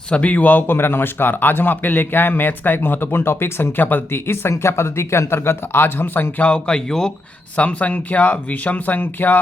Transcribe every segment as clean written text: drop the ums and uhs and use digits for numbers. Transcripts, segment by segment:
सभी युवाओं को मेरा नमस्कार। आज हम आपके लेके आए मैथ्स का एक महत्वपूर्ण टॉपिक संख्या पद्धति। इस संख्या पद्धति के अंतर्गत आज हम संख्याओं का योग, सम संख्या, विषम संख्या,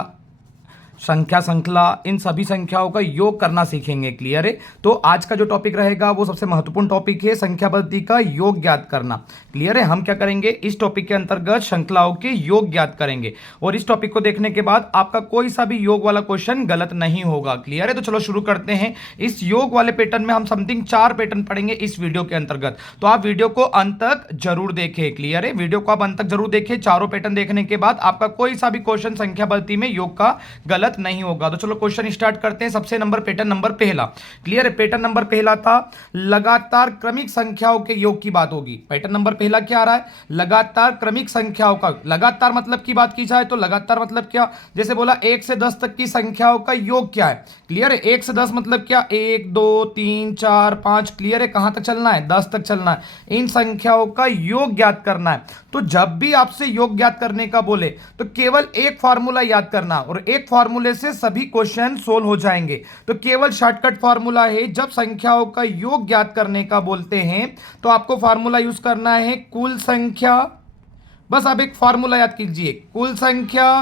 संख्या श्रृंखला, इन सभी संख्याओं का योग करना सीखेंगे। क्लियर है? तो आज का जो टॉपिक रहेगा वो सबसे महत्वपूर्ण टॉपिक है, संख्या पद्धति का योग ज्ञात करना। क्लियर है? हम क्या करेंगे, इस टॉपिक के अंतर्गत श्रृंखलाओं के योग ज्ञात करेंगे और इस टॉपिक को देखने के बाद आपका कोई सा भी योग वाला क्वेश्चन गलत नहीं होगा। क्लियर है? तो चलो शुरू करते हैं। इस योग वाले पैटर्न में हम समथिंग 4 पैटर्न पढ़ेंगे इस वीडियो के अंतर्गत, तो आप वीडियो को अंत तक जरूर देखें। क्लियर है? वीडियो को आप अंत तक जरूर देखें। चारों पैटर्न देखने के बाद आपका कोई सा भी क्वेश्चन संख्या पद्धति में योग का गलत नहीं होगा। तो चलो क्वेश्चन स्टार्ट करते हैं। सबसे पैटर्न नंबर पहला। क्लियर है? पैटर्न नंबर पहला था लगातार क्रमिक संख्याओं के योग की बात होगी। पैटर्न नंबर पहला क्या आ रहा है? लगातार क्रमिक संख्याओं का। लगातार मतलब की बात की जाए तो लगातार मतलब क्या, जैसे बोला 1 से 10 तक की संख्याओं का योग क्या है। क्लियर है? 1 से 10 मतलब क्या, 1 2 3 4 5। क्लियर है? कहां तक चलना है? 10 तक चलना है। इन संख्याओं का योग ज्ञात करना है। तो जब भी आपसे योग ज्ञात करने का बोले तो केवल एक फार्मूला याद करना और एक फार्मूले से सभी क्वेश्चन सोल्व हो जाएंगे। तो केवल शॉर्टकट फार्मूला है, जब संख्याओं का योग ज्ञात करने का बोलते हैं तो आपको फार्मूला यूज करना है कुल संख्या। बस आप एक फार्मूला याद कीजिए, कुल संख्या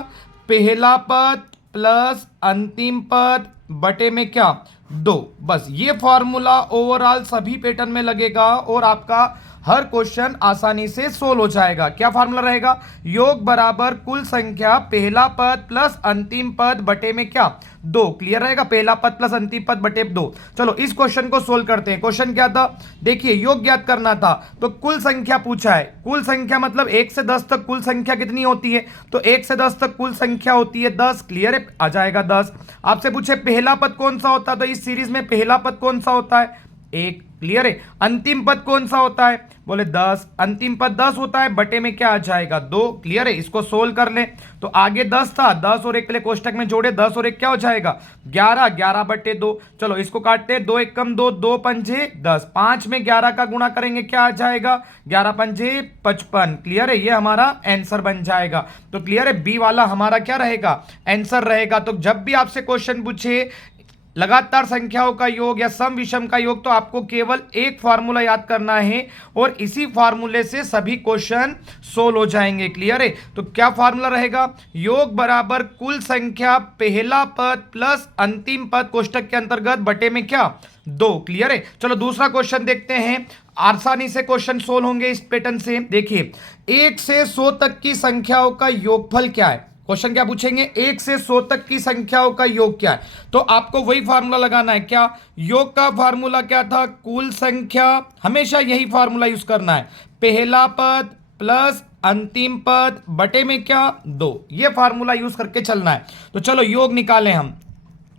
पहला पद प्लस अंतिम पद बटे में क्या, 2। बस ये फार्मूला ओवरऑल सभी पैटर्न में लगेगा और आपका हर क्वेश्चन आसानी से सोल्व हो जाएगा। क्या फार्मूला रहेगा? योग बराबर कुल संख्या पहला पद प्लस अंतिम पद बटे में क्या, 2। क्लियर रहेगा? पहला पद प्लस अंतिम पद बटे 2। चलो इस क्वेश्चन को सोल्व करते हैं। क्वेश्चन क्या था? देखिए, योग ज्ञात करना था तो कुल संख्या पूछा है। कुल संख्या मतलब 1 से 10 तक कुल संख्या कितनी होती है, तो 1 से 10 तक कुल संख्या होती है 10। क्लियर है? आ जाएगा 10। आपसे पूछे पहला पद कौन सा होता है, तो इस सीरीज में पहला पद कौन सा होता है, 1। क्लियर है? अंतिम पद कौन सा होता है, बोले 10। अंतिम पद 10 होता है, बटे में क्या आ जाएगा, 2। क्लियर है? इसको सोल्व कर ले तो आगे 10 था, 10 और 1 के लिए कोष्टक में जोड़े, 10 और 1 क्या हो जाएगा, 11। 11 बटे 2। चलो इसको काटते, 2 1 कम 2, 2 पंजे 10। 5 में 11 का गुणा करेंगे, क्या आ जाएगा, 11 पंजे 55। क्लियर है? ये हमारा आंसर बन जाएगा। तो क्लियर है, बी वाला हमारा क्या रहेगा, आंसर रहेगा। तो जब भी आपसे क्वेश्चन पूछे लगातार संख्याओं का योग या सम विषम का योग, तो आपको केवल एक फार्मूला याद करना है और इसी फार्मूले से सभी क्वेश्चन सोल्व हो जाएंगे। क्लियर है? तो क्या फार्मूला रहेगा, योग बराबर कुल संख्या पहला पद प्लस अंतिम पद कोष्टक के अंतर्गत बटे में क्या, 2। क्लियर है? चलो दूसरा क्वेश्चन देखते हैं। आसानी से क्वेश्चन सोल्व होंगे इस पैटर्न से। देखिए, 1 से 100 तक की संख्याओं का योगफल क्या है। क्वेश्चन क्या पूछेंगे, 1 से 100 तक की संख्याओं का योग क्या है, तो आपको वही फार्मूला लगाना है। क्या योग का फार्मूला क्या था, कुल संख्या। हमेशा यही फार्मूला यूज करना है, पहला पद प्लस अंतिम पद बटे में क्या, 2। ये फार्मूला यूज करके चलना है। तो चलो योग निकालें हम।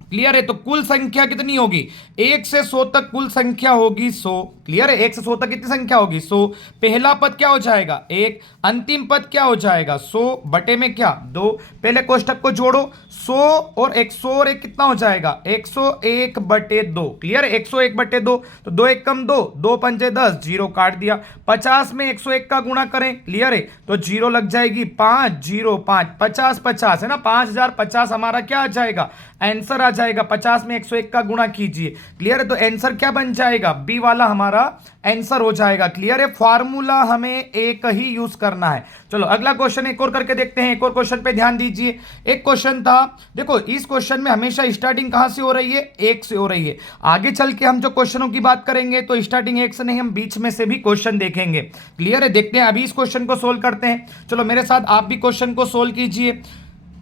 क्लियर है? तो कुल संख्या कितनी होगी, 1 से 100 तक कुल संख्या होगी 100। क्लियर है? 1 से 100 तक कितनी संख्या होगी, 100। पहला पद क्या हो जाएगा, 1। अंतिम पद क्या हो जाएगा, 100 बटे में क्या, 2। पहले कोष्टक को जोड़ो, 100 और 100 और 1 कितना हो जाएगा, 101 बटे 2। क्लियर है? 101 बटे 2, तो 2 1 कम 2, 2 पंजे 10, 0 काट दिया। 50 में 101 का गुणा करें, क्लियर है, तो 0 लग जाएगी, 5 0 5, 50 50 है ना, 5050 हमारा क्या आ जाएगा, आंसर आ जाएगा। 50 में 101 का गुणा कीजिए। क्लियर है? तो आंसर क्या बन जाएगा, बी वाला हमारा आंसर हो जाएगा। क्लियर है? फार्मूला हमें एक ही यूज करना है। चलो अगला क्वेश्चन एक और करके देखते हैं। एक और क्वेश्चन पे ध्यान दीजिए। एक क्वेश्चन था, देखो इस क्वेश्चन में हमेशा स्टार्टिंग कहां से हो रही है, 1 से हो रही है। आगे चल के हम जो क्वेश्चनों की बात करेंगे तो स्टार्टिंग 1 से नहीं, हम बीच में से भी क्वेश्चन देखेंगे। क्लियर है? देखते हैं, अभी इस क्वेश्चन को सोल्व करते हैं। चलो मेरे साथ आप भी क्वेश्चन को सोल्व कीजिए।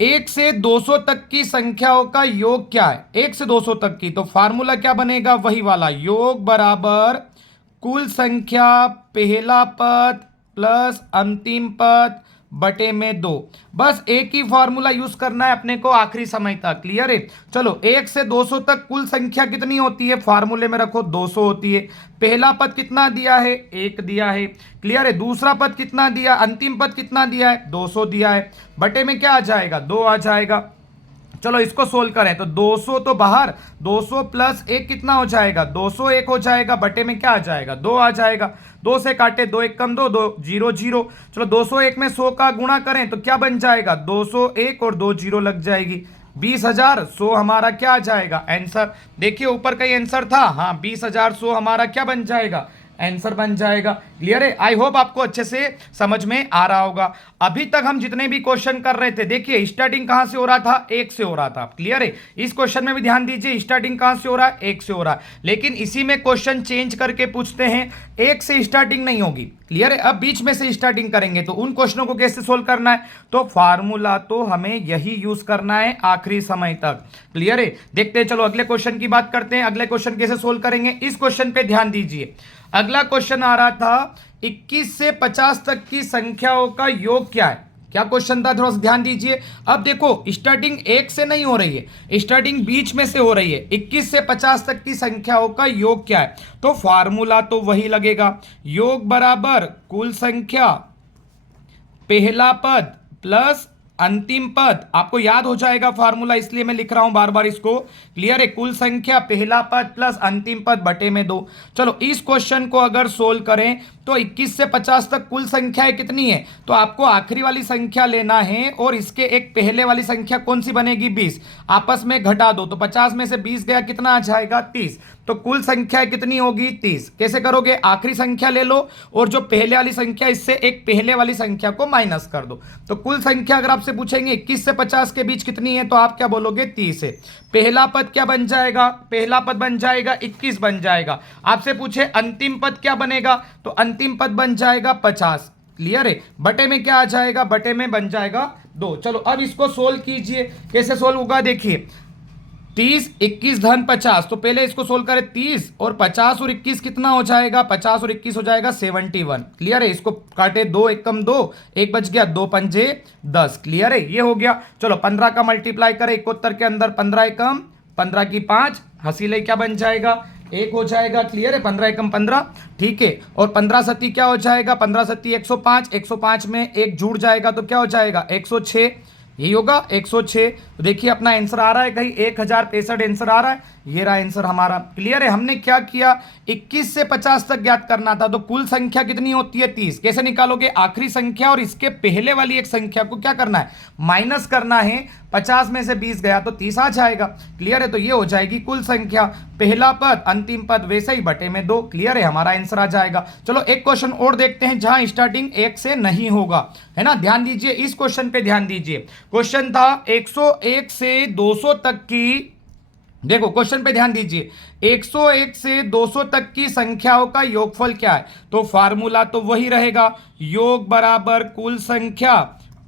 1 से 200 तक की संख्याओं का योग क्या है, 1 से 200 तक की, तो फार्मूला क्या बनेगा, वही वाला, योग बराबर कुल संख्या पहला पद प्लस अंतिम पद बटे में 2। बस एक ही फार्मूला यूज करना है अपने को आखिरी समय तक। क्लियर है? चलो 1 से 200 तक कुल संख्या कितनी होती है, फार्मूले में रखो 200 होती है। पहला पद कितना दिया है, 1 दिया है। क्लियर है? दूसरा पद कितना दिया, अंतिम पद कितना दिया है, 200 दिया है। बटे में क्या आ जाएगा, 2 आ जाएगा। चलो इसको सोल्व करें तो 200 तो बाहर, 200 प्लस 1 कितना हो जाएगा, 201 हो जाएगा। बटे में क्या आ जाएगा, 2 आ जाएगा। 2 से काटे, 2 1 कम 2, 2 0 0। चलो 201 में 100 का गुणा करें तो क्या बन जाएगा, 201 और 2 0 लग जाएगी। 20,000 100 हमारा क्या आ जाएगा आंसर। देखिए ऊपर का आंसर था, हाँ 20,000 100 हमारा क्या बन जाएगा आंसर बन जाएगा। क्लियर है, आई होप आपको अच्छे से समझ में आ रहा होगा। अभी तक हम जितने भी क्वेश्चन कर रहे थे, देखिए स्टार्टिंग कहां से हो रहा था, 1 से हो रहा था। क्लियर है, इस क्वेश्चन में भी ध्यान दीजिए, स्टार्टिंग कहां से हो रहा है, 1 से हो रहा है। लेकिन इसी में क्वेश्चन चेंज करके पूछते हैं, 1 से स्टार्टिंग नहीं होगी। क्लियर है, अब बीच में से स्टार्टिंग करेंगे तो उन क्वेश्चनों को कैसे सोल्व करना है, तो फार्मूला तो हमें यही यूज करना है आखिरी समय तक। क्लियर है, देखते हैं, चलो अगले क्वेश्चन की बात करते हैं। अगले क्वेश्चन कैसे सोल्व करेंगे, इस क्वेश्चन पे ध्यान दीजिए। अगला क्वेश्चन आ रहा था 21 से 50 तक की संख्याओं का योग क्या है। क्या क्वेश्चन था, थोड़ा सा ध्यान दीजिए। अब देखो स्टार्टिंग 1 से नहीं हो रही है, स्टार्टिंग बीच में से हो रही है। 21 से 50 तक की संख्याओं का योग क्या है, तो फार्मूला तो वही लगेगा, योग बराबर कुल संख्या पहला पद प्लस अंतिम पद। आपको याद हो जाएगा फार्मूला, इसलिए मैं लिख रहा हूं बार बार इसको। क्लियर है, कुल संख्या पहला पद प्लस अंतिम पद बटे में 2। चलो इस क्वेश्चन को अगर सोल्व करें तो 21 से 50 तक कुल संख्याएं कितनी है, तो आपको आखिरी वाली संख्या लेना है और इसके एक पहले वाली संख्या कौन सी बनेगी, 20, आपस में घटा दो तो 50 में से 20 गया, कितना आ जाएगा 30। तो कुल संख्या कितनी होगी 30। कैसे करोगे, आखिरी संख्या ले लो और जो पहले वाली संख्या इससे एक पहले वाली संख्या को माइनस कर दो। तो कुल संख्या अगर आपसे पूछेंगे 21 से 50 के बीच कितनी है, तो आप क्या बोलोगे 30 है। पहला पद क्या बन जाएगा, पहला पद बन जाएगा 21 बन जाएगा। आपसे पूछे अंतिम पद क्या बनेगा, तो अंतिम पद बन जाएगा 50। क्लियर है, बटे में क्या आ जाएगा, बटे में बन जाएगा 2। चलो अब इसको सोल्व कीजिए, कैसे सोल्व होगा, देखिए 30 21 धन 50, तो पहले इसको सोल्व करें 30 और 50 और 21 कितना हो जाएगा, 50 और 21 हो जाएगा 71। क्लियर है, इसको काटे 2 एकम 2, 1 बच गया, 2 पंजे 10। क्लियर है, ये हो गया। चलो 15 का मल्टीप्लाई करें 71 के अंदर, 15 एकम 15 की 5, हसीले क्या बन जाएगा 1 हो जाएगा। क्लियर है, 15 एकम 15, ठीक है। और 15 सती क्या हो जाएगा, 15 सती 105, 105 में 1 जुड़ जाएगा तो क्या हो जाएगा 106, यही होगा 106। तो देखिए अपना आंसर आ रहा है कहीं 1065 आंसर आ रहा है, ये रहा आंसर हमारा। क्लियर है, हमने क्या किया, 21 से 50 तक ज्ञात करना था, तो कुल संख्या कितनी होती है 30। कैसे निकालोगे, आखिरी संख्या और इसके पहले वाली एक संख्या को क्या करना है, माइनस करना है। 50 में से 20 गया तो 30 आ जाएगा। क्लियर है, तो ये हो जाएगी कुल संख्या, पहला पद अंतिम पद वैसे ही बटे में 2। क्लियर है, हमारा आंसर आ जाएगा। चलो एक क्वेश्चन और देखते हैं जहां स्टार्टिंग 1 से नहीं होगा, है ना। ध्यान दीजिए, इस क्वेश्चन पे ध्यान दीजिए। क्वेश्चन था 101 से 200 तक की, देखो क्वेश्चन पे ध्यान दीजिए, 101 से 200 तक की संख्याओं का योगफल क्या है, तो फार्मूला तो वही रहेगा, योग बराबर कुल संख्या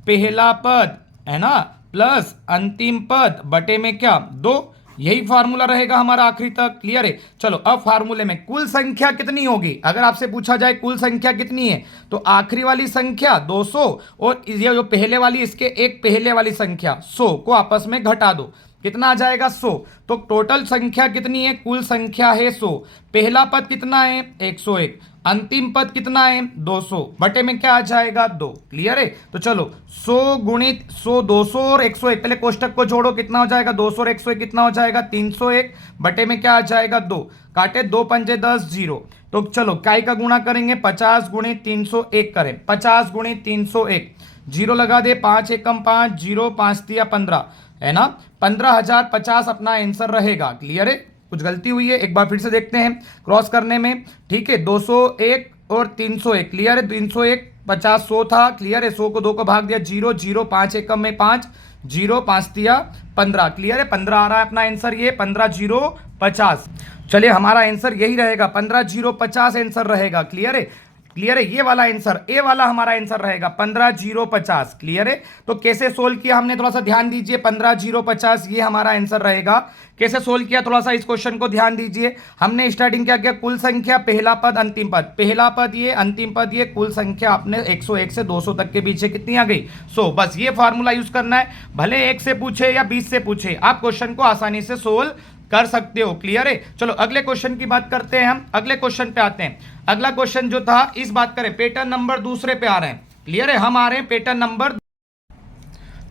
पहला पद, है ना, प्लस अंतिम पद बटे में क्या 2। यही फार्मूला रहेगा हमारा आखिरी तक। क्लियर है, चलो अब फार्मूले में कुल संख्या कितनी होगी, अगर आपसे पूछा जाए कुल संख्या कितनी है, तो आखिरी वाली संख्या 200 और ये जो पहले वाली इसके एक पहले वाली संख्या 100 को आपस में घटा दो, कितना आ जाएगा 100। तो टोटल संख्या कितनी है, कुल संख्या है 100। पहला पद कितना है 101, अंतिम पद कितना है 200, बटे में क्या आ जाएगा 2। क्लियर है, तो चलो 100 गुणित 100, 200 और 101, पहले कोष्टक को जोड़ो, कितना हो जाएगा 200 और 101 कितना हो जाएगा 301, बटे में क्या आ जाएगा 2, काटे 2 पंजे 10 0। तो चलो काय का गुणा करेंगे, 50 गुणित 301 करें, 50 गुणित 301, जीरो लगा दे, 5 एकम 5, 0 5 तिया 15, है ना, 15,050 अपना आंसर रहेगा। क्लियर है, कुछ गलती हुई है, एक बार फिर से देखते हैं क्रॉस करने में। ठीक है, 201 और 301, क्लियर है, 301 50 100 था। क्लियर है, 100 को 2 को भाग दिया, 0 0 5 एकम में 5, 0 5 तिया 15। क्लियर है, 15 आ रहा है अपना आंसर, ये 15,050। चलिए हमारा आंसर यही रहेगा, 15,050 आंसर रहेगा। क्लियर है, क्लियर है, ये वाला आंसर, ए वाला हमारा आंसर रहेगा 15,050। क्लियर है, तो कैसे सोल्व किया हमने, थोड़ा सा ध्यान दीजिए, 15,050 ये हमारा आंसर रहेगा। कैसे सोल्व किया, थोड़ा सा इस क्वेश्चन को ध्यान दीजिए। हमने स्टार्टिंग क्या किया, कुल संख्या पहला पद अंतिम पद, पहला पद ये अंतिम पद ये, कुल संख्या अपने 101 से 200 तक के बीच कितनी आ गई 100। बस ये फार्मूला यूज करना है, भले 1 से पूछे या 20 से पूछे, आप क्वेश्चन को आसानी से सोल्व कर सकते हो। क्लियर है, चलो अगले क्वेश्चन की बात करते हैं हम, अगले क्वेश्चन पे आते हैं। अगला क्वेश्चन जो था, इस बात करें पैटर्न नंबर दूसरे पे आ रहे हैं। क्लियर है, हम आ रहे हैं पैटर्न नंबर।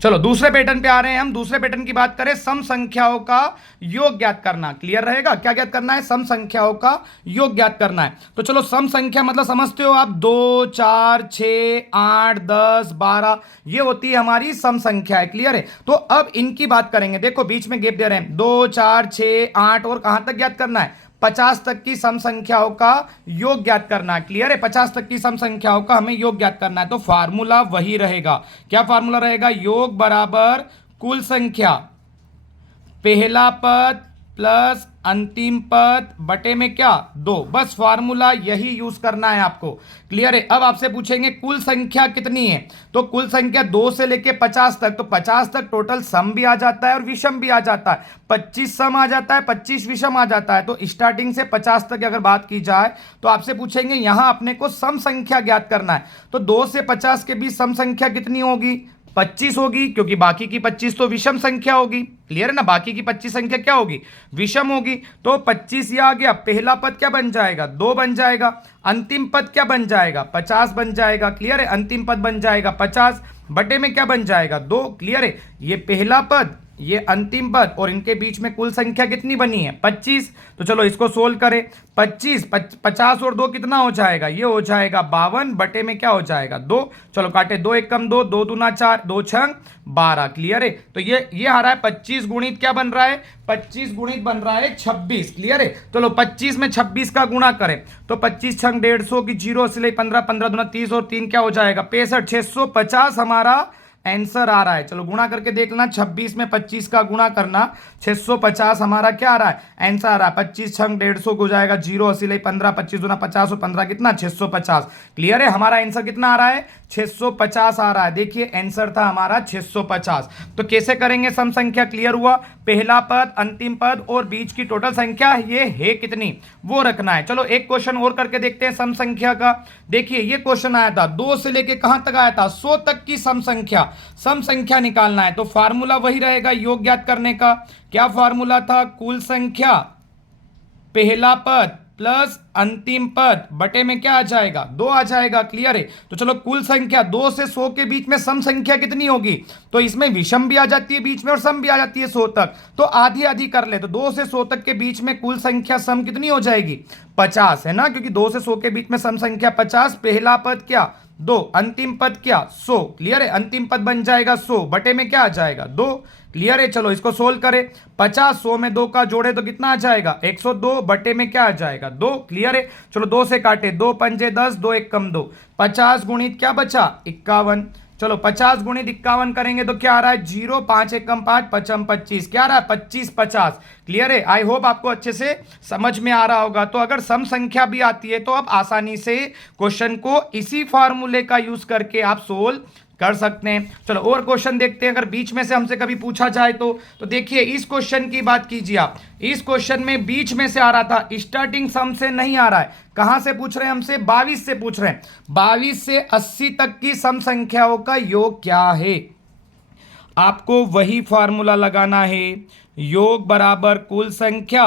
चलो दूसरे पैटर्न पे आ रहे हैं हम। दूसरे पैटर्न की बात करें, सम संख्याओं का योग ज्ञात करना। क्लियर रहेगा? क्या ज्ञात करना है? सम संख्याओं का योग ज्ञात करना है। तो चलो, सम संख्या मतलब समझते हो आप, 2, 4, 6, 8, 10, 12, ये होती है हमारी सम संख्या है। क्लियर है? तो अब इनकी बात करेंगे। देखो बीच में गैप दे रहे हैं, 2, 4, 6, 8 और कहां तक ज्ञात करना है? 50 तक की सम संख्याओं का योग ज्ञात करना है। क्लियर है? 50 तक की सम संख्याओं का हमें योग ज्ञात करना है। तो फार्मूला वही रहेगा। क्या फार्मूला रहेगा? योग बराबर कुल संख्या, पहला पद प्लस अंतिम पद बटे में क्या? 2। बस फार्मूला यही यूज करना है आपको। क्लियर है? अब आपसे पूछेंगे कुल संख्या कितनी है, तो कुल संख्या 2 से लेके 50 तक, तो 50 तक टोटल सम भी आ जाता है और विषम भी आ जाता है। 25 सम आ जाता है, 25 विषम आ जाता है। तो स्टार्टिंग से 50 तक अगर बात की जाए तो आपसे पूछेंगे यहां अपने को सम संख्या ज्ञात करना है। तो 2 से 50 के बीच सम संख्या कितनी होगी? 25 होगी, क्योंकि बाकी की 25 तो विषम संख्या होगी। क्लियर है ना? बाकी की 25 संख्या क्या होगी? विषम होगी। तो 25 ये आ गया, पहला पद क्या बन जाएगा? 2 बन जाएगा। अंतिम पद क्या बन जाएगा? 50 बन जाएगा। क्लियर है? अंतिम पद बन जाएगा 50 बटे में क्या बन जाएगा? 2। क्लियर है? ये पहला पद, ये अंतिम पद और इनके बीच में कुल संख्या कितनी बनी है? 25। तो चलो इसको सोल्व करें। 50 और 2 कितना हो जाएगा? ये हो जाएगा 52 बटे में क्या हो जाएगा? 2। चलो काटे, 2 1 कम 2, 2 दूना 4, 2 छंग 12। क्लियर है? तो ये आ रहा है 25 गुणित क्या बन रहा है? 25 गुणित बन रहा है 26। क्लियर है? चलो 25 में 26 का गुणा करें तो 25 छंग 150 की 0 से 15, 15 दूना 30 और 3 क्या हो जाएगा? 65। 650 हमारा आंसर आ रहा है। चलो गुणा करके देख लेना, 26 में 25 का गुणा करना, 650 हमारा क्या आ रहा है? आंसर आ रहा है। 25 छंग 150 हो जाएगा 0, 80 15, 25 दूना 50 और 15 कितना? 650। क्लियर है? हमारा आंसर कितना आ रहा है? 650 आ रहा है। देखिए आंसर था हमारा 650। तो कैसे करेंगे सम संख्या? क्लियर हुआ? पहला पद, अंतिम पद और बीच की टोटल संख्या ये है कितनी, वो रखना है। चलो एक क्वेश्चन और करके देखते हैं सम संख्या का। देखिए ये क्वेश्चन आया था 2 से लेके कहां तक आया था? 100 तक की सम संख्या निकालना है। तो फार्मूला वही रहेगा योग ज्ञात करने का। क्या फार्मूला था? कुल संख्या, पहला पद प्लस अंतिम पद बटे में क्या आ जाएगा? 2 आ जाएगा। क्लियर है? तो चलो कुल संख्या 2 से 100 के बीच में सम संख्या कितनी होगी? तो इसमें विषम भी आ जाती है बीच में और सम भी आ जाती है 100 तक, तो आधी आधी कर ले। तो 2 से 100 तक के बीच में कुल संख्या सम कितनी हो जाएगी? 50 है ना, क्योंकि 2 से 100 के बीच में सम संख्या 50। पहला पद क्या? 2, अंतिम पद क्या? 100। क्लियर है? अंतिम पद बन जाएगा 100 बटे में क्या आ जाएगा? 2। क्लियर है? चलो इसको सोल्व करें। 50 100 में 2 का जोड़े तो कितना आ जाएगा? 102 बटे में क्या आ जाएगा? 2। क्लियर है? चलो 2 से काटे, 2 पंजे 10, 2 1 कम 2, 50 गुणित क्या बचा? 51। चलो 50 गुणित 51 करेंगे तो क्या आ रहा है? 0, 5 1 कम 5, 5 25, क्या आ रहा है? 25 50। क्लियर है? आई होप आपको अच्छे से समझ में आ रहा होगा। तो अगर सम संख्या भी आती है तो आप आसानी से क्वेश्चन को इसी फार्मूले का यूज करके आप सोल्व कर सकते हैं। चलो और क्वेश्चन देखते हैं, अगर बीच में से हमसे कभी पूछा जाए तो देखिए इस क्वेश्चन की बात कीजिए आप। इस क्वेश्चन में बीच में से आ रहा था, स्टार्टिंग सम से नहीं आ रहा है। कहां से पूछ रहे हैं हमसे? 22 से पूछ रहे हैं। 22 से 80 तक की सम संख्याओं का योग क्या है? आपको वही फार्मूला लगाना है, योग बराबर कुल संख्या,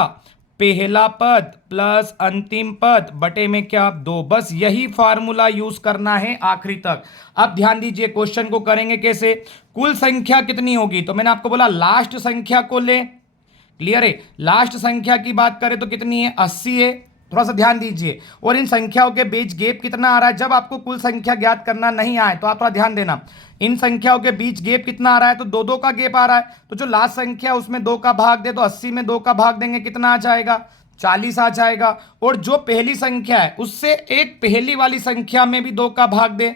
पहला पद प्लस अंतिम पद बटे में क्या? 2। बस यही फार्मूला यूज करना है आखिरी तक। अब ध्यान दीजिए क्वेश्चन को करेंगे कैसे। कुल संख्या कितनी होगी? तो मैंने आपको बोला लास्ट संख्या को ले। क्लियर है? लास्ट संख्या की बात करें तो कितनी है? 80 है। थोड़ा सा ध्यान दीजिए। और इन संख्याओं के बीच गैप कितना आ रहा है? जब आपको कुल संख्या ज्ञात करना नहीं आए तो आप थोड़ा ध्यान देना, इन संख्याओं के बीच गैप कितना आ रहा है? तो 2 2 का गैप आ रहा है। तो जो लास्ट संख्या उसमें 2 का भाग दे, तो 80 में 2 का भाग देंगे कितना आ जाएगा? 40 आ जाएगा। और जो पहली संख्या है उससे एक पहली वाली संख्या में भी 2 का भाग दे।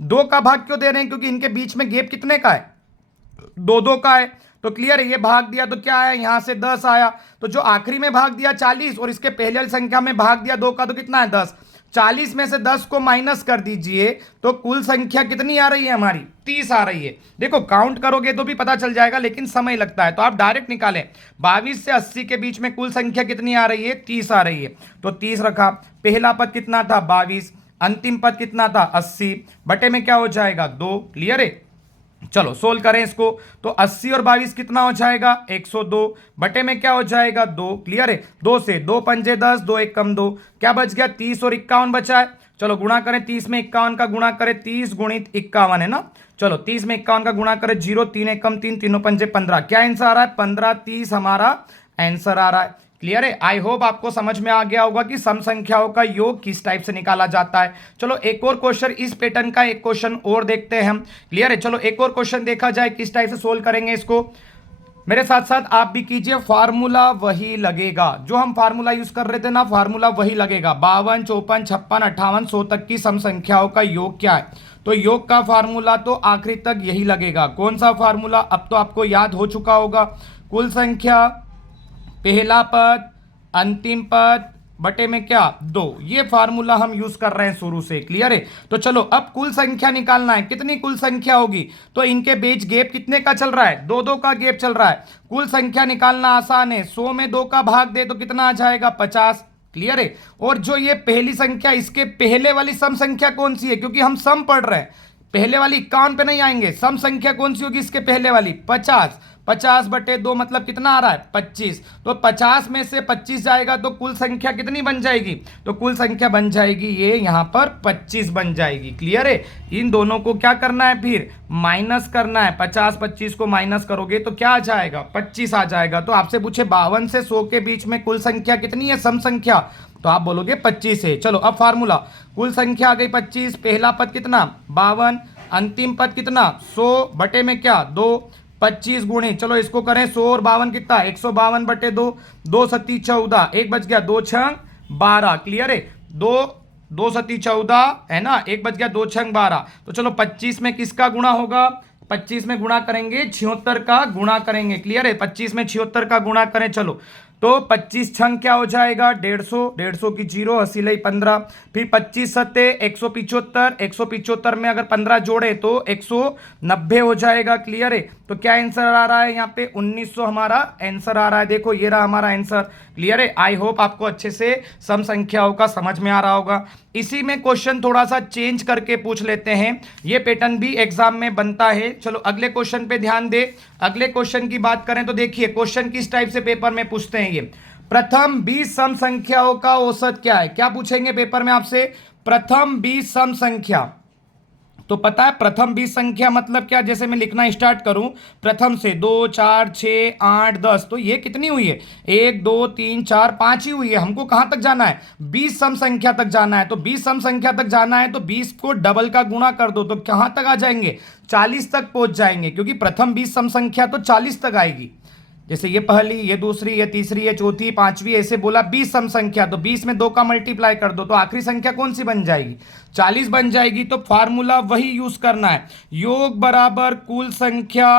2 का भाग क्यों दे रहे हैं? क्योंकि इनके बीच में गैप कितने का है? 2 2 का है। तो क्लियर है? ये भाग दिया तो क्या आया? यहां से 10 आया। तो जो आखिरी में भाग दिया 40 और इसके पहले वाली संख्या में भाग दिया 2 का, तो कितना है? 10। 40 में से 10 को माइनस कर दीजिए तो कुल संख्या कितनी आ रही है हमारी? 30 आ रही है। देखो काउंट करोगे तो भी पता चल जाएगा, लेकिन समय लगता है, तो आप डायरेक्ट निकालें। 22 से 80 के बीच में कुल संख्या कितनी आ रही है? 30 आ रही है। तो 30 रखा। पहला पद कितना था? 22। अंतिम पद कितना था? 80 बटे में क्या हो जाएगा? 2। क्लियर है? चलो सोल्व करें इसको। तो 80 और 22 कितना हो जाएगा? 102 बटे में क्या हो जाएगा? 2। क्लियर है? 2 से 2 पंजे 10, 2 1 कम 2, क्या बच गया? 30 और 51 बचा है। चलो गुणा करें 30 में 51 का गुणा करें, 30 गुणित 51 है ना। चलो 30 में 51 का गुणा करें, 0 3 एकम 3 तीनों पंजे 15। क्या आंसर आ रहा है? 15 30 हमारा आंसर आ रहा है। क्लियर है? आई होप आपको समझ में आ गया होगा कि सम संख्याओं का योग किस टाइप से निकाला जाता है। चलो एक और क्वेश्चन, इस पैटर्न का एक क्वेश्चन और देखते हैं हम। क्लियर है? चलो एक और क्वेश्चन देखा जाए किस टाइप से सोल्व करेंगे इसको। मेरे साथ साथ आप भी कीजिए। फार्मूला वही लगेगा जो हम फार्मूला यूज कर रहे थे ना, फार्मूला वही लगेगा। 52 54 56 58 100 तक की सम संख्याओं का योग क्या है? तो योग का फार्मूला तो आखिरी तक यही लगेगा। कौन सा फार्मूला? अब तो आपको याद हो चुका होगा। कुल संख्या, पहला पद, अंतिम पद बटे में क्या? 2। ये फार्मूला हम यूज कर रहे हैं शुरू से। क्लियर है? तो चलो अब कुल संख्या निकालना है। कितनी कुल संख्या होगी? तो इनके बीच गैप कितने का चल रहा है? 2 का गैप चल रहा है। कुल संख्या निकालना आसान है। 100 में 2 का भाग दे तो कितना आ जाएगा? 50। क्लियर है? और जो ये पहली संख्या, इसके पहले वाली सम संख्या कौन सी है? क्योंकि हम सम पढ़ रहे हैं, पहले वाली 51 पे नहीं आएंगे। सम संख्या कौन सी होगी इसके पहले वाली? 50। 50 बटे 2 मतलब कितना आ रहा है? 25। तो 50 में से 25 जाएगा तो कुल संख्या कितनी बन जाएगी? तो कुल संख्या बन जाएगी ये यहां पर 25 बन जाएगी। क्लियर है? इन दोनों को क्या करना है? फिर माइनस करना है। 50 25 को माइनस करोगे तो क्या आ जाएगा? 25 आ जाएगा। तो आपसे पूछे 52 से 100 के बीच में कुल संख्या कितनी है, सम संख्या? तो आप बोलोगे 25 है। चलो अब फार्मूला, कुल संख्या आ गई 25, पहला पद कितना? 52, अंतिम पद कितना? 100 बटे में क्या? 2। 25 गुणे, चलो इसको करें 100 और 52 कितना? 152 बटे 2, 2 सत्ती 14, एक बच गया, 2 छंग 12। क्लियर है? 2 सत्ती 14 है ना, एक बच गया, 2 छंग 12। तो चलो 25 में किसका गुणा होगा? 25 में गुणा करेंगे 76 का गुणा करेंगे। क्लियर है? 25 में 76 का गुणा करें। चलो तो 25 छंग क्या हो जाएगा? 150, 150 की 0, 80 लई 15, फिर 25 सत्ते 175, 175 में अगर 15 जोड़े तो 190 हो जाएगा। क्लियर है? तो क्या आंसर आ रहा है यहाँ पे? 1900 हमारा आंसर आ रहा है। देखो ये रहा हमारा आंसर। क्लियर है? आई होप आपको अच्छे से सम संख्याओं का समझ में आ रहा होगा। इसी में क्वेश्चन थोड़ा सा चेंज करके पूछ लेते हैं, ये पैटर्न भी एग्जाम में बनता है। चलो अगले क्वेश्चन पे ध्यान दे। अगले क्वेश्चन की बात करें तो देखिए क्वेश्चन किस टाइप से पेपर में पूछते हैं ये। प्रथम 20 सम संख्याओं का औसत क्या है? क्या पूछेंगे पेपर में आपसे? प्रथम 20 सम संख्या। तो पता है प्रथम 20 संख्या मतलब क्या? जैसे मैं लिखना स्टार्ट करूं प्रथम से 2 4 6 8 10, तो ये कितनी हुई है? 1 2 3 4 5 ही हुई है। हमको कहां तक जाना है? 20 सम संख्या तक जाना है। तो 20 सम संख्या तक जाना है तो 20 को डबल का गुणा कर दो तो कहां तक आ जाएंगे? 40 तक पहुंच जाएंगे, क्योंकि प्रथम 20 सम संख्या तो 40 तक आएगी। जैसे ये पहली, ये दूसरी, ये तीसरी, ये चौथी, पांचवी, ऐसे बोला 20 सम संख्या, तो 20 में 2 का मल्टीप्लाई कर दो तो आखिरी संख्या कौन सी बन जाएगी? 40 बन जाएगी। तो फार्मूला वही यूज करना है, योग बराबर कुल संख्या,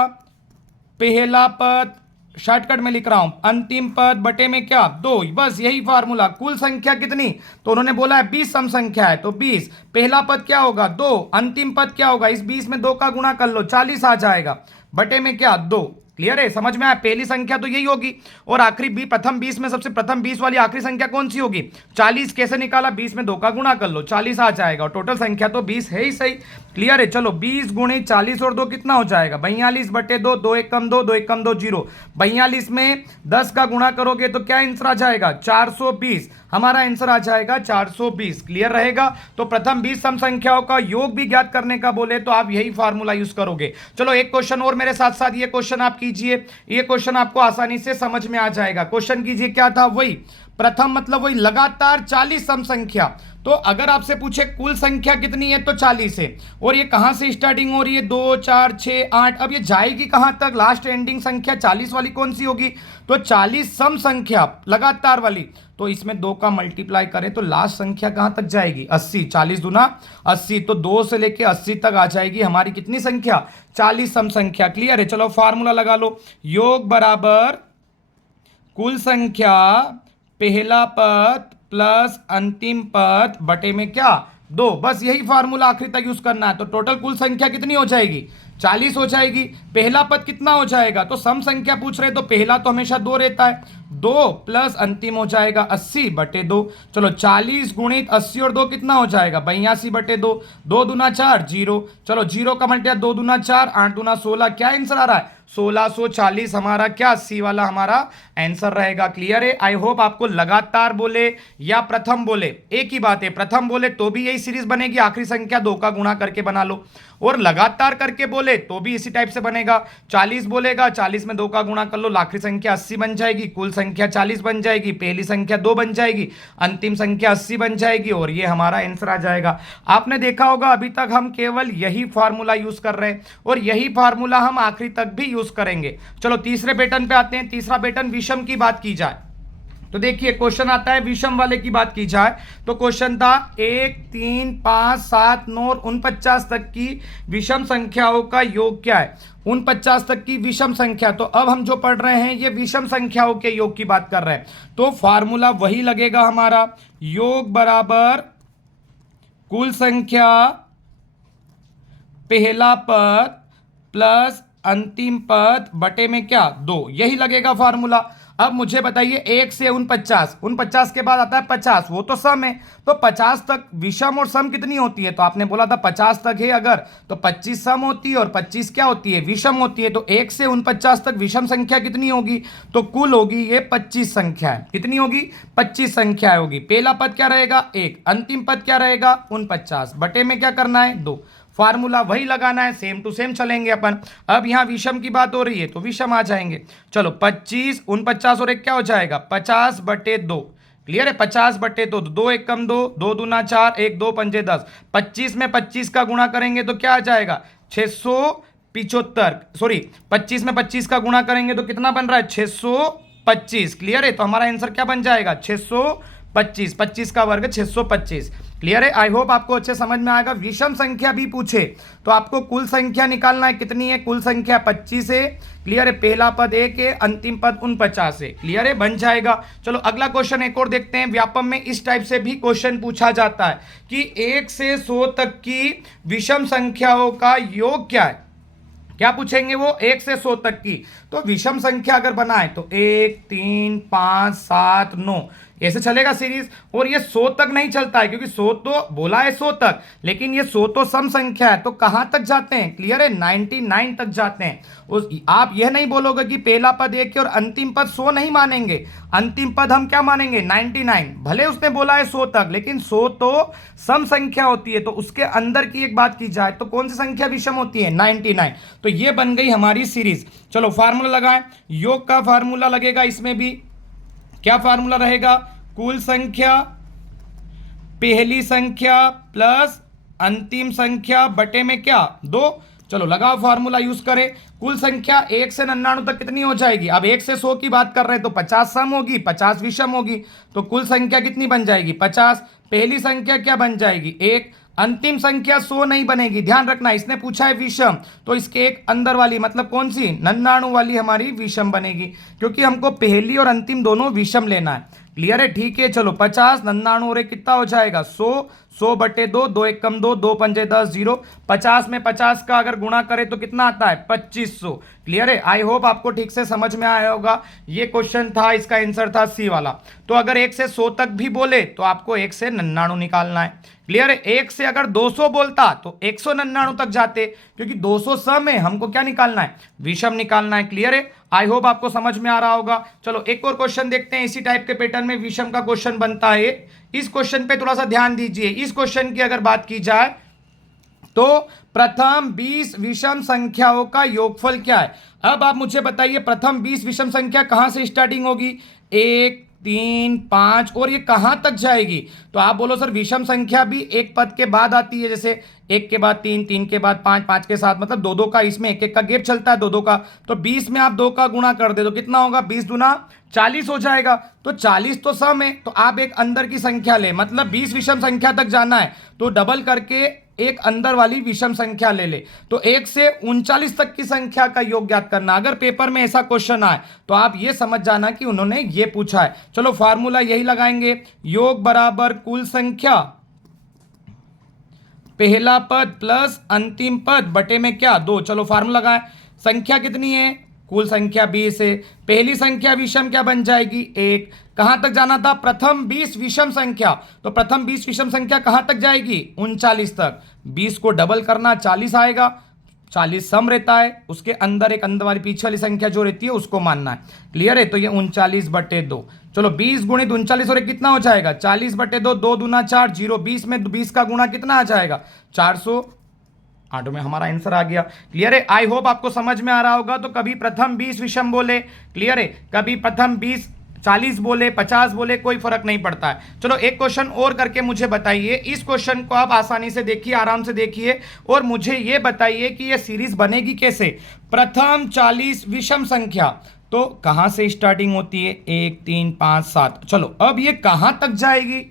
पहला पद, शॉर्टकट में लिख रहा हूं, अंतिम पद बटे में क्या? 2। बस यही फार्मूला। कुल संख्या कितनी? तो उन्होंने बोला है 20 सम संख्या है तो 20, पहला पद क्या होगा? 2, अंतिम पद क्या होगा? इस 20 में 2 का गुणा कर लो, 40 आ जाएगा, बटे में क्या? 2। क्लियर है? समझ में आया? पहली संख्या तो यही होगी और आखिरी भी प्रथम 20 में सबसे प्रथम 20 वाली आखिरी संख्या कौन सी होगी? 40। कैसे निकाला? 20 में 2 का गुणा कर लो, 40 आ जाएगा और टोटल संख्या तो 20 है ही सही। क्लियर है? चलो 20 गुणे 40 और 2 कितना हो जाएगा? 42 बटे 2, 2 एकम 2, 2 एकम 2 0। 42 में 10 का गुणा करोगे तो क्या आंसर आ जाएगा? 420। हमारा आंसर आ जाएगा 420। क्लियर रहेगा? तो प्रथम 20 सम संख्याओं का योग भी ज्ञात करने का बोले तो आप यही फार्मूला यूज करोगे। चलो एक क्वेश्चन और मेरे साथ साथ ये क्वेश्चन आप कीजिए, ये क्वेश्चन आपको आसानी से समझ में आ जाएगा। क्वेश्चन कीजिए, क्या था? वही प्रथम मतलब वही लगातार 40 सम संख्या। तो अगर आपसे पूछे कुल संख्या कितनी है तो 40 है, और ये कहां से स्टार्टिंग हो रही है? 2 4 6 8, अब ये जाएगी कहां तक? लास्ट एंडिंग संख्या 40 वाली कौन सी होगी? तो 40 सम संख्या लगातार वाली, तो इसमें 2 का मल्टीप्लाई करें तो लास्ट संख्या कहां तक जाएगी? 80। 40 दूना 80, तो 2 से लेके 80 तक आ जाएगी हमारी कितनी संख्या? 40 सम संख्या। क्लियर है? चलो फार्मूला लगा लो, योग बराबर कुल संख्या, पहला पद प्लस अंतिम पद बटे में क्या? 2। बस यही फार्मूला आखिरी तक यूज करना है। तो टोटल कुल संख्या कितनी हो जाएगी? 40 हो जाएगी। पहला पद कितना हो जाएगा? तो सम संख्या पूछ रहे तो पहला तो हमेशा 2 रहता है, 2 प्लस अंतिम हो जाएगा 80/2। चलो 40 गुणित 80 और 2 कितना हो जाएगा 82/2। 2 दूना 4 0। चलो 0 का मल्टीप्लाई 2 दूना 4 8 दूना 16। क्या आंसर आ रहा है 1640 हमारा क्या 80 वाला हमारा आंसर रहेगा। क्लियर है। आई होप आपको लगातार बोले या प्रथम बोले एक ही बात है, प्रथम बोले तो भी यही सीरीज बनेगी, आखिरी संख्या 2 का गुणा करके बना लो, और लगातार करके बोले तो भी इसी टाइप से बनेगा। 40 बोलेगा 40 में 2 का गुणा कर लो, आखिरी संख्या 80 बन जाएगी, कुल संख्या 40 बन जाएगी, पहली संख्या 2 बन जाएगी, अंतिम संख्या 80 बन जाएगी, और ये हमारा आंसर आ जाएगा। आपने देखा होगा अभी तक हम केवल यही फार्मूला यूज कर रहे हैं और यही फार्मूला हम आखिरी तक भी यूज करेंगे। चलो तीसरे पैटर्न पे आते हैं। तीसरा पैटर्न विषम की बात की जाए तो देखिए क्वेश्चन आता है विषम वाले की बात की जाए तो क्वेश्चन था 1 3 5 7 9 और 49 तक की विषम संख्याओं का योग क्या है। 49 तक की विषम संख्या, तो अब हम जो पढ़ रहे हैं ये विषम संख्याओं के योग की बात कर रहे हैं, तो फार्मूला वही लगेगा हमारा, योग बराबर कुल संख्या पहला पद प्लस अंतिम पद बटे में क्या 2, यही लगेगा फार्मूला। अब मुझे बताइए 1 से 49 के बाद आता है 50, वो तो सम है, तो 50 तक विषम और सम कितनी होती है, तो आपने बोला था 50 तक है अगर, तो 25 सम होती है और 25 क्या होती है विषम होती है। तो 1 से 49 तक विषम संख्या कितनी होगी, तो कुल होगी ये 25 संख्या है। कितनी होगी 25 संख्या होगी। पहला पद क्या रहेगा 1, अंतिम पद क्या रहेगा 49, बटे में क्या करना है 2, फार्मूला वही लगाना है, सेम टू सेम चलेंगे अपन। अब यहां विषम की बात हो रही है तो विषम आ जाएंगे। चलो 25 49 और एक क्या हो जाएगा 50/2। क्लियर है 50/2, 2 1 कम 2, 2 दूना 4, 1 2 पंजे 10। 25 में 25 का गुणा करेंगे तो क्या आ जाएगा 675, सॉरी 25 में 25 का गुणा करेंगे तो कितना बन रहा है 625। क्लियर है, तो हमारा आंसर क्या बन जाएगा 625, 25 का वर्ग 625। क्लियर है। आई होप आपको अच्छे समझ में आएगा। विषम संख्या भी पूछे तो आपको कुल संख्या निकालना है, कितनी है कुल संख्या 25 है। क्लियर है, पहला पद 1 है, अंतिम पद 49 है। क्लियर है, बन जाएगा। चलो अगला क्वेश्चन एक और देखते हैं। व्यापम में इस टाइप से भी क्वेश्चन पूछा जाता है कि 1 से 100 तक की विषम संख्याओं का योग क्या है। क्या पूछेंगे वो 1 से 100 तक की, तो विषम संख्या अगर बनाए तो 1 3 5 7 9 ऐसे चलेगा सीरीज। और ये 100 तक नहीं चलता है क्योंकि 100 तो बोला है 100 तक, लेकिन ये 100 तो सम संख्या है, तो कहां तक जाते हैं क्लियर है 99 तक जाते हैं। उस आप यह नहीं बोलोगे कि पहला पद 1 और अंतिम पद 100 नहीं मानेंगे, अंतिम पद हम क्या मानेंगे 99। भले उसने बोला है 100 तक, लेकिन 100 तो सम संख्या होती है, तो उसके अंदर की एक बात की जाए तो कौन सी संख्या विषम होती है 99। तो ये बन गई हमारी सीरीज। चलो फार्मूला लगाएं, योग का फार्मूला लगेगा, इसमें भी क्या फार्मूला रहेगा कुल संख्या पहली संख्या प्लस अंतिम संख्या बटे में क्या 2। चलो लगाओ फार्मूला यूज करें। कुल संख्या 1 से 99 तक कितनी हो जाएगी, अब 1 से 100 की बात कर रहे हैं तो 50 सम होगी 50 विषम होगी, तो कुल संख्या कितनी बन जाएगी 50। पहली संख्या क्या बन जाएगी 1, अंतिम संख्या 100 नहीं बनेगी, ध्यान रखना इसने पूछा है विषम, तो इसके एक अंदर वाली मतलब कौन सी 99 वाली हमारी विषम बनेगी, क्योंकि हमको पहली और अंतिम दोनों विषम लेना है। क्लियर है, ठीक है। चलो 50 99 और एक कितना हो जाएगा 100, 100/2, 2 1 कम 2, 2 पंजे 10 0। 50 में 50 का अगर गुणा करें तो कितना आता है 2500। क्लियर है, आई होप आपको ठीक से समझ में आया होगा। ये क्वेश्चन था, इसका आंसर था सी वाला। तो अगर 1 से 100 तक भी बोले तो आपको 1 से 99 निकालना है। क्लियर है, 1 से अगर 200 बोलता तो 199 तक जाते, क्योंकि 200 सम है, हमको क्या निकालना है विषम निकालना है। क्लियर है, आई होप आपको समझ में आ रहा होगा। चलो एक और क्वेश्चन देखते हैं, इसी टाइप के पैटर्न में विषम का क्वेश्चन बनता है। इस क्वेश्चन पे थोड़ा सा ध्यान दीजिए। इस क्वेश्चन की अगर बात की जाए तो प्रथम 20 विषम संख्याओं का योगफल क्या है। अब आप मुझे बताइए प्रथम 20 विषम संख्या कहां से स्टार्टिंग होगी 1 3 5 और ये कहां तक जाएगी। तो आप बोलो सर विषम संख्या भी एक पद के बाद आती है, जैसे 1 के बाद 3, 3 के बाद 5, 5 के साथ मतलब 2 का, इसमें 1 का गैप चलता है 2 का। तो 20 में आप 2 का गुणा कर दे तो कितना होगा 20 दूना 40 हो जाएगा। तो 40 तो सम है, तो आप एक अंदर की संख्या ले, मतलब 20 विषम संख्या तक जाना है तो डबल करके एक अंदर वाली विषम संख्या ले ले। तो 1 से 39 तक की संख्या का योग ज्ञात करना। अगर पेपर में ऐसा क्वेश्चन आए तो आप ये समझ जाना कि उन्होंने ये पूछा है। चलो फार्मूला यही लगाएंगे, योग बराबर कुल संख्या पहला पद प्लस अंतिम पद बटे में क्या 2। चलो फार्मूला लगाएं, संख्या कितनी है कुल संख्या 20 है। पहली संख्या विषम क्या बन जाएगी? 1। कहां तक जाना था? प्रथम 20 विषम संख्या, तो प्रथम 20 विषम संख्या कहां तक जाएगी? 39 तक। 20 को डबल करना 40 आएगा, 40 सम रहता है, उसके अंदर एक अंदर वाली पीछे वाली संख्या जो रहती है उसको मानना है। क्लियर है? तो ये 39/2। चलो 20 गुणित 39 और कितना हो जाएगा? 40/2, 2 दूना 4, 0। 20 में 20 का गुणा कितना आ जाएगा? 408 में हमारा आंसर आ गया। क्लियर है? आई होप आपको समझ में आ रहा होगा। तो कभी प्रथम 20 विषम बोले, क्लियर है, कभी प्रथम 20 40 बोले, 50 बोले, कोई फर्क नहीं पड़ता है। चलो एक क्वेश्चन और करके मुझे बताइए। इस क्वेश्चन को आप आसानी से देखिए, आराम से देखिए और मुझे ये बताइए कि ये सीरीज बनेगी कैसे। प्रथम 40 विषम संख्या, तो कहां से स्टार्टिंग होती है? 1 3 5 7। चलो अब ये कहां तक जाएगी?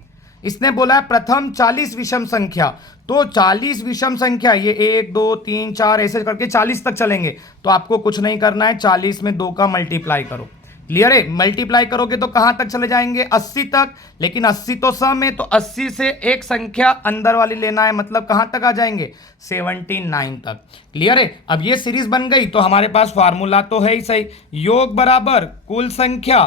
इसने बोला है प्रथम 40 विषम संख्या, तो 40 विषम संख्या ये 1 2 3 4 ऐसे करके 40 तक चलेंगे। तो आपको कुछ नहीं करना है, 40 में 2 का मल्टीप्लाई करो। क्लियर है? मल्टीप्लाई करोगे तो कहां तक चले जाएंगे? 80 तक। लेकिन 80 तो सम है, तो 80 से एक संख्या अंदर वाली लेना है, मतलब कहां तक आ जाएंगे? 79 तक। क्लियर है? अब ये सीरीज बन गई तो हमारे पास फार्मूला तो है ही सही, योग बराबर कुल संख्या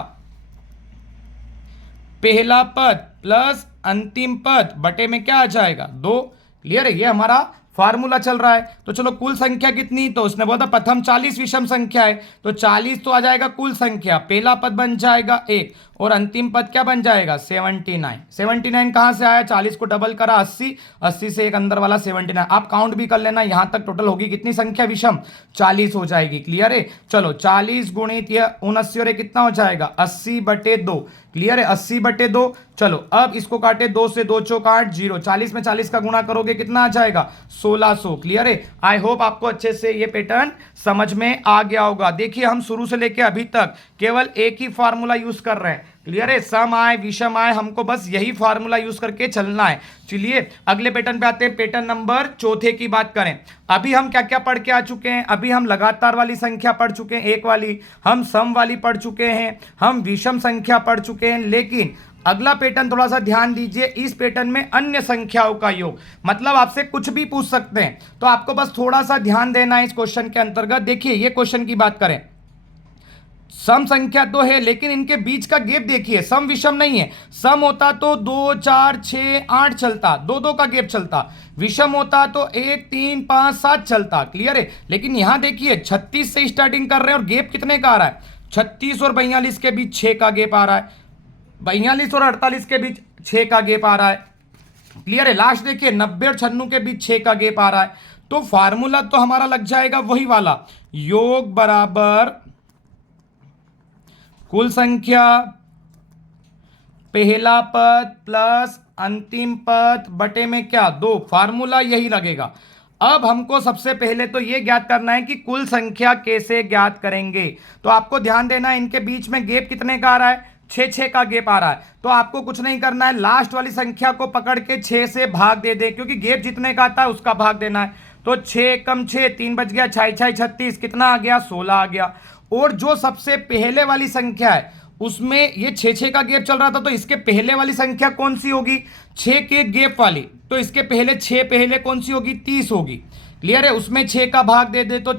पहला पद प्लस अंतिम पद बटे में क्या आ जाएगा? 2। क्लियर है? ये हमारा फार्मूला चल रहा है। तो चलो कुल संख्या कितनी? तो उसने बोला था प्रथम 40 विषम संख्या है, तो 40 तो आ जाएगा कुल संख्या, पहला पद बन जाएगा 1 और अंतिम पद क्या बन जाएगा? 79। 79 कहां से आया? 40 को डबल करा 80, 80 से एक अंदर वाला 79। आप काउंट भी कर लेना, यहां तक टोटल होगी कितनी संख्या विषम? 40 हो जाएगी। क्लियर है? चलो 40 गुणित ये 79 और कितना हो जाएगा? 80/2। क्लियर है? 80/2। चलो अब इसको काटे 2 से, 2 चौक 8, 0। 40 में 40 का गुणा करोगे कितना आ जाएगा? 1600। क्लियर है? आई होप आपको अच्छे से ये पैटर्न समझ में आ गया होगा। देखिए हम शुरू से लेके अभी तक केवल एक ही फार्मूला यूज कर रहे हैं। क्लियर है? सम आए विषम आए, हमको बस यही फार्मूला यूज करके चलना है। चलिए अगले पैटर्न पे आते हैं। पैटर्न नंबर 4 की बात करें। अभी हम क्या क्या पढ़ के आ चुके हैं? अभी हम लगातार वाली संख्या पढ़ चुके हैं, एक वाली, हम सम वाली पढ़ चुके हैं, हम विषम संख्या पढ़ चुके हैं। लेकिन अगला पैटर्न थोड़ा सा ध्यान दीजिए, इस पैटर्न में अन्य संख्याओं का योग, मतलब आपसे कुछ भी पूछ सकते हैं, तो आपको बस थोड़ा सा ध्यान देना है इस क्वेश्चन के अंतर्गत। देखिए ये क्वेश्चन की बात करें, सम संख्या तो है लेकिन इनके बीच का गैप देखिए, सम विषम नहीं है। सम होता तो 2 4 6 8 चलता, 2 2 का गैप चलता। विषम होता तो 1 3 5 7 चलता। क्लियर है? लेकिन यहां देखिए 36 से स्टार्टिंग कर रहे हैं और गैप कितने का आ रहा है? 36 और 42 के बीच 6 का गैप आ रहा है, 42 और 48 के बीच 6 का गैप आ रहा है। क्लियर है? लास्ट देखिए 90 और 96 के बीच 6 का गैप आ रहा है। तो फार्मूला तो हमारा लग जाएगा वही वाला, योग बराबर कुल संख्या पहला पद प्लस अंतिम पद बटे में क्या? 2। फार्मूला यही लगेगा। अब हमको सबसे पहले तो यह ज्ञात करना है कि कुल संख्या कैसे ज्ञात करेंगे। तो आपको ध्यान देना है इनके बीच में गैप कितने का आ रहा है? 6 का गैप आ रहा है। तो आपको कुछ नहीं करना है, लास्ट वाली संख्या को पकड़ के 6 से भाग दे दे, क्योंकि गैप जितने का आता है उसका भाग देना है। तो 6 कम 6 3 बच गया, 6 6 36, कितना आ गया? 16 आ गया। और जो सबसे पहले वाली संख्या है उसमें ये 6 का गैप चल रहा था, तो इसके पहले वाली संख्या कौन सी होगी? 6 के गैप वाली, तो इसके पहले 6 पहले कौन सी होगी? 30 होगी। क्लियर है? उसमें 6 का भाग दे दे तो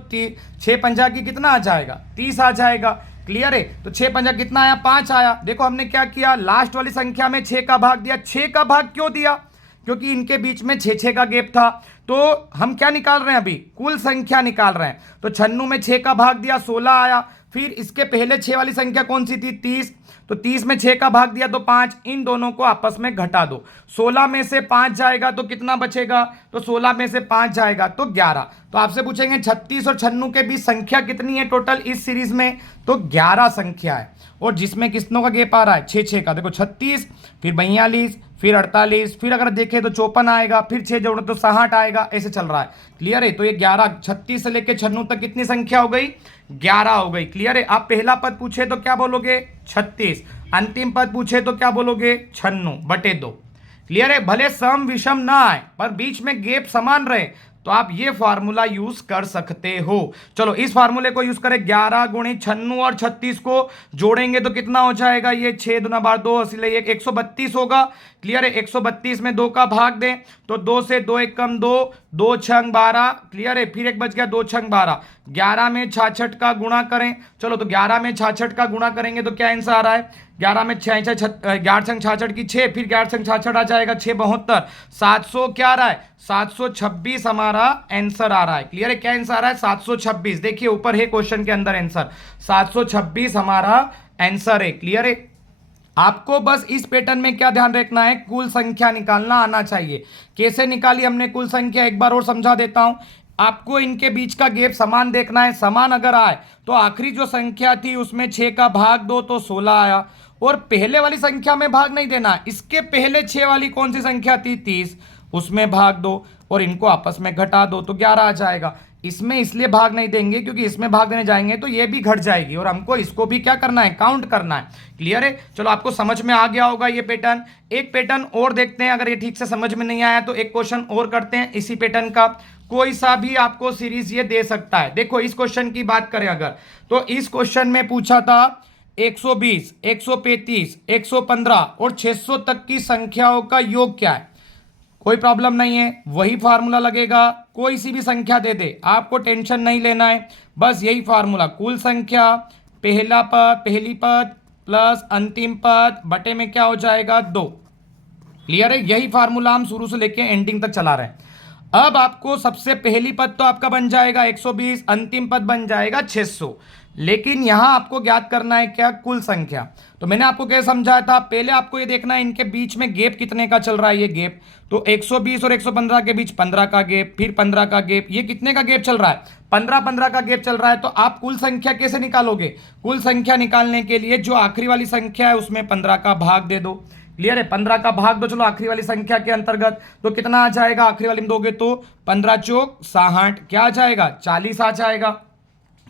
6 पंजा की कितना आ जाएगा? 30 आ जाएगा। क्लियर है? तो 6 पंजा कितना आया? 5 आया। देखो हमने क्या किया, लास्ट वाली संख्या में 6 का भाग दिया। 6 का भाग क्यों दिया? क्योंकि इनके बीच में 6 का गैप था। तो हम क्या निकाल रहे हैं अभी? कुल संख्या निकाल रहे हैं। तो 96 में 6 का भाग दिया, 16 आया। फिर इसके पहले 6 वाली संख्या कौन सी थी? 30। तो 30 में 6 का भाग दिया तो 5, इन दोनों को आपस में घटा दो। 16 में से 5 जाएगा तो कितना बचेगा? तो 16 में से 5 जाएगा तो 11। तो आपसे पूछेंगे 36 और 96 के बीच संख्या कितनी है टोटल इस सीरीज में? तो 11 संख्या है। और जिसमें कितनों का गैप आ रहा है? 6 का। देखो 36, फिर 42, फिर 48, फिर अगर देखें तो 54 आएगा, फिर 6 जोड़ो तो 68 आएगा, ऐसे चल रहा है। क्लियर है? तो ये 11, 36 से लेकर 96 तक कितनी संख्या हो गई? 11 हो गई। क्लियर है? आप पहला पद पूछे तो क्या बोलोगे? 36। अंतिम पद पूछे तो क्या बोलोगे? 96/2। क्लियर है? भले सम विषम ना आए पर बीच में गैप समान रहे तो आप ये फार्मूला यूज कर सकते हो। चलो इस फार्मूले को यूज करें, 11 गुणे 96 और 36 को जोड़ेंगे तो कितना हो जाएगा, ये 6 दूना 12 2 इसलिए 132 होगा। क्लियर है, 132 में 2 का भाग दें तो 2 से 2 एक कम 2, 2 छंग 12। क्लियर है, फिर एक बच गया 2 छंग 12। 11 में 66 का गुणा करें, चलो तो 11 में 66 का गुणा करेंगे तो क्या आंसर आ रहा है, 11 में 11 छंग 66 की 6, फिर 11 छंग 66 आ जाएगा 6 72, 700 क्या आ रहा है, 726 हमारा आंसर आ रहा है। क्लियर है, क्या आंसर आ रहा है, 726। देखिए ऊपर है क्वेश्चन के अंदर आंसर, 726 हमारा आंसर है। क्लियर है, आपको बस इस पैटर्न में क्या ध्यान रखना है, कुल संख्या निकालना आना चाहिए। कैसे निकाली हमने कुल संख्या, एक बार और समझा देता हूं। आपको इनके बीच का गैप समान देखना है, समान अगर आए तो आखिरी जो संख्या थी उसमें 6 का भाग दो तो 16 आया, और पहले वाली संख्या में भाग नहीं देना, इसके पहले 6 वाली कौन सी संख्या थी, 30, उसमें भाग दो और इनको आपस में घटा दो तो 11 आ जाएगा। इसमें इसलिए भाग नहीं देंगे क्योंकि इसमें भाग देने जाएंगे तो ये भी घट जाएगी और हमको इसको भी क्या करना है, काउंट करना है। क्लियर है, चलो आपको समझ में आ गया होगा ये पैटर्न। एक पैटर्न और देखते हैं, अगर ये ठीक से समझ में नहीं आया तो एक क्वेश्चन और करते हैं इसी पैटर्न का। कोई सा भी आपको सीरीज ये दे सकता है। देखो इस क्वेश्चन की बात करें अगर, तो इस क्वेश्चन में पूछा था 120, 135, 115 और 600 तक की संख्याओं का योग क्या है। कोई प्रॉब्लम नहीं है, वही फार्मूला लगेगा, कोई सी भी संख्या दे दे, आपको टेंशन नहीं लेना है, बस यही फार्मूला, कुल संख्या पहला पद पहली पद प्लस अंतिम पद बटे में क्या हो जाएगा 2। क्लियर है, यही फार्मूला हम शुरू से लेके एंडिंग तक चला रहे हैं। अब आपको सबसे पहली पद तो आपका बन जाएगा 120, अंतिम पद बन जाएगा 600, लेकिन यहां आपको ज्ञात करना है क्या, कुल संख्या। तो मैंने आपको क्या समझाया था, पहले आपको ये देखना है इनके बीच में गैप कितने का चल रहा है, ये गैप तो 120 और 115 के बीच 15 का गैप, फिर 15 का गैप, ये कितने का गैप चल रहा है, 15 का गैप चल रहा है। तो आप कुल संख्या कैसे निकालोगे, कुल संख्या निकालने के लिए जो आखिरी वाली संख्या है उसमें 15 का भाग दे दो। क्लियर है, 15 का भाग दो, चलो आखिरी वाली संख्या के अंतर्गत तो कितना आ जाएगा, आखिरी वाली में दोगे तो 15 चौक 60, क्या आ जाएगा 40 आ जाएगा।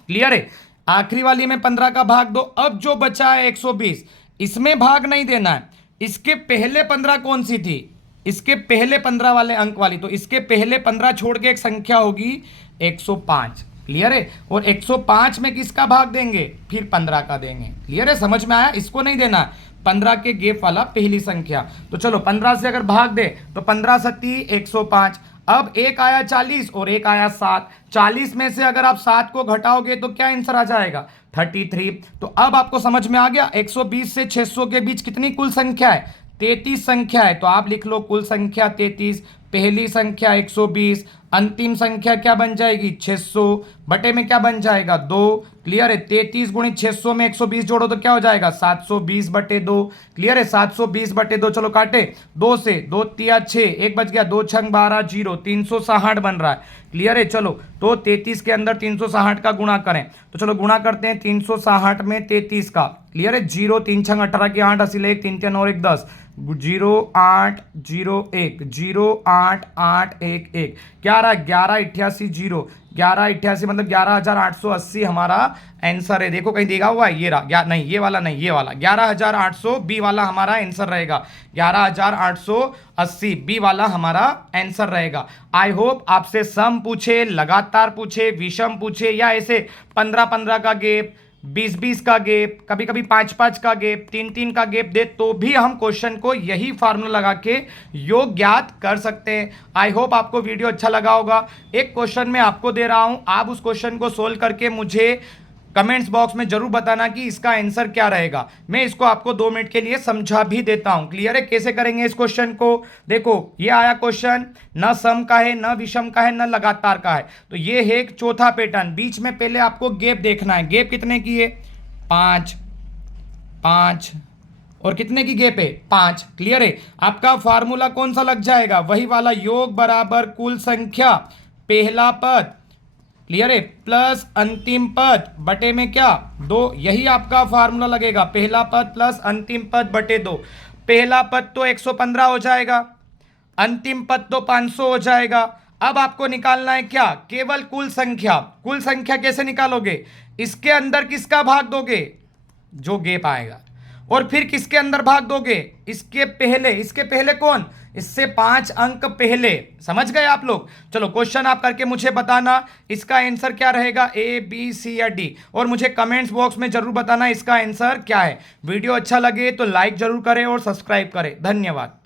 क्लियर है, आखिरी वाली में 15 का भाग दो। अब जो बचा है 120, इसमें भाग नहीं देना है, इसके पहले 15 कौन सी थी, इसके पहले 15 वाले अंक वाली, तो इसके पहले 15 छोड़ के एक संख्या होगी 105। क्लियर है, और 105 में किसका भाग देंगे, फिर 15 का देंगे। क्लियर है, समझ में आया, इसको नहीं देना, 15 के गैप वाला पहली संख्या। तो चलो 15 से अगर भाग दे तो 15 सत्ती 105, अब एक आया 40 और एक आया 7, 40 में से अगर आप 7 को घटाओगे तो क्या आंसर आ जाएगा 33। तो अब आपको समझ में आ गया 120 से 600 के बीच कितनी कुल संख्या है, 33 संख्या है। तो आप लिख लो कुल संख्या 33, पहली संख्या 120, अंतिम संख्या क्या बन जाएगी 600 बटे में क्या बन जाएगा 2। क्लियर है, 33 गुणित 600 में 120 जोड़ो तो क्या हो जाएगा 720 बटे 2। क्लियर है, 720 बटे 2, चलो काटे 2 से 2 तिया 6, एक बच गया 2 छंग 12 0, 360 बन रहा है। क्लियर है, चलो तो 33 के अंदर 360 का गुणा करें, तो चलो गुणा करते हैं 360 में 33 का। क्लियर है, 0 3 छंग 18 की 8 अस्सी 1 3 3 और 1 10, 0 8 0 1 0 8 8 1 1, क्या आ रहा है 11 88 0, 11 88 मतलब 11,880 हमारा आंसर है। देखो कहीं देगा हुआ है, ये रहा, नहीं ये वाला नहीं, ये वाला 11,800 बी वाला हमारा आंसर रहेगा, 11,880 बी वाला हमारा आंसर रहेगा। आई होप आपसे सम पूछे, लगातार पूछे, विषम पूछे, या ऐसे 15-15 का गैप, 20-20 का गैप, कभी कभी 5-5 का गैप, 3-3 का गैप दे तो भी हम क्वेश्चन को यही फार्मूला लगा के योग ज्ञात कर सकते हैं। आई होप आपको वीडियो अच्छा लगा होगा। एक क्वेश्चन मैं आपको दे रहा हूं, आप उस क्वेश्चन को सोल्व करके मुझे कमेंट्स बॉक्स में जरूर बताना कि इसका आंसर क्या रहेगा। मैं इसको आपको 2 मिनट के लिए समझा भी देता हूं। क्लियर है, कैसे करेंगे इस क्वेश्चन को। देखो ये आया क्वेश्चन, न सम का है, न विषम का है, न लगातार का है, तो ये है एक चौथा पैटर्न। बीच में पहले आपको गैप देखना है, गैप कितने की है 5 5, और कितने की गैप है 5। क्लियर है, आपका फार्मूला कौन सा लग जाएगा, वही वाला, योग बराबर कुल संख्या पहला पद, क्लियर है, प्लस अंतिम पद बटे में क्या 2, यही आपका फार्मूला लगेगा, पहला पद प्लस अंतिम पद बटे 2। पहला पद तो 115 हो जाएगा, अंतिम पद तो 500 हो जाएगा। अब आपको निकालना है क्या, केवल कुल संख्या। कुल संख्या कैसे निकालोगे, इसके अंदर किसका भाग दोगे, जो गैप आएगा और फिर किसके अंदर भाग दोगे? इसके पहले कौन? इससे 5 अंक पहले। समझ गए आप लोग? चलो क्वेश्चन आप करके मुझे बताना इसका आंसर क्या रहेगा, ए बी सी या डी, और मुझे कमेंट्स बॉक्स में जरूर बताना इसका आंसर क्या है। वीडियो अच्छा लगे तो लाइक जरूर करें और सब्सक्राइब करें। धन्यवाद।